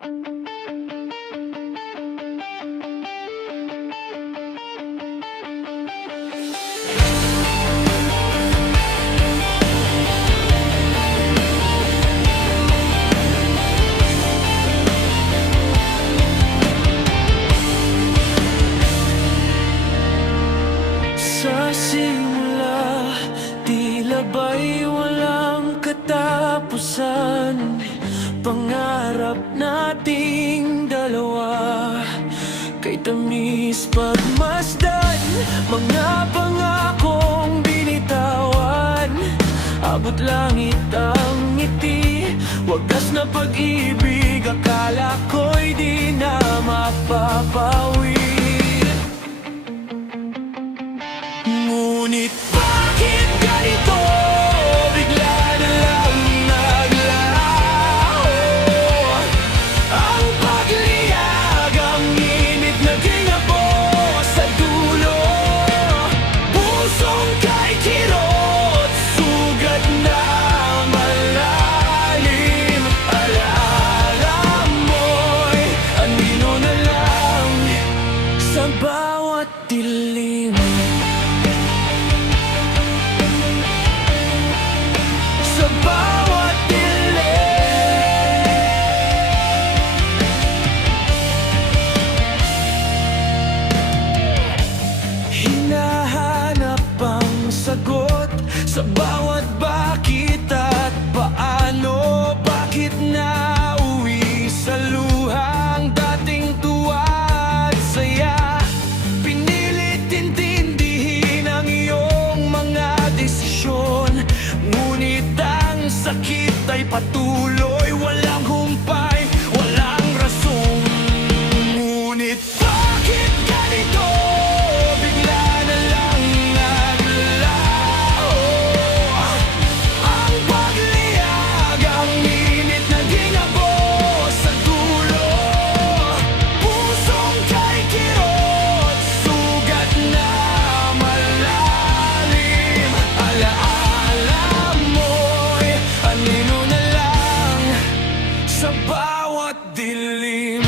Sa simula, tila ba'y walang katapusan. Pangarap nating dalawa, kay tamis pagmasdan. Mga pangakong binitawan, abot langit ang ngiti. Wagas na pag-ibig, akala ko'y di na mapapawi. Ngunit bakit ganito? Bigla na lang naglaho ang pagliyag, ang init naging abo sa dulo. Pusong kay kirot, sugat na malalim. Alaala mo'y anino na lang sa bawat dilim. Sa bawat dilim, hinahanap ang sagot sa bawat bakit at paano. Bakit nauwi sa luhang dating tuwa at saya? Pinilit intindihin ang iyong mga desisyon, ngunit ang sakit ay patuloy, walang humpay, walang rason. Ngunit bakit ganito? Bigla na lang naglaho ang pagliyag, ang init naging abo sa dulo. Pusong kay kirot, sugat na malalim. Alaala mo'y anino na lang sa bawat dilim.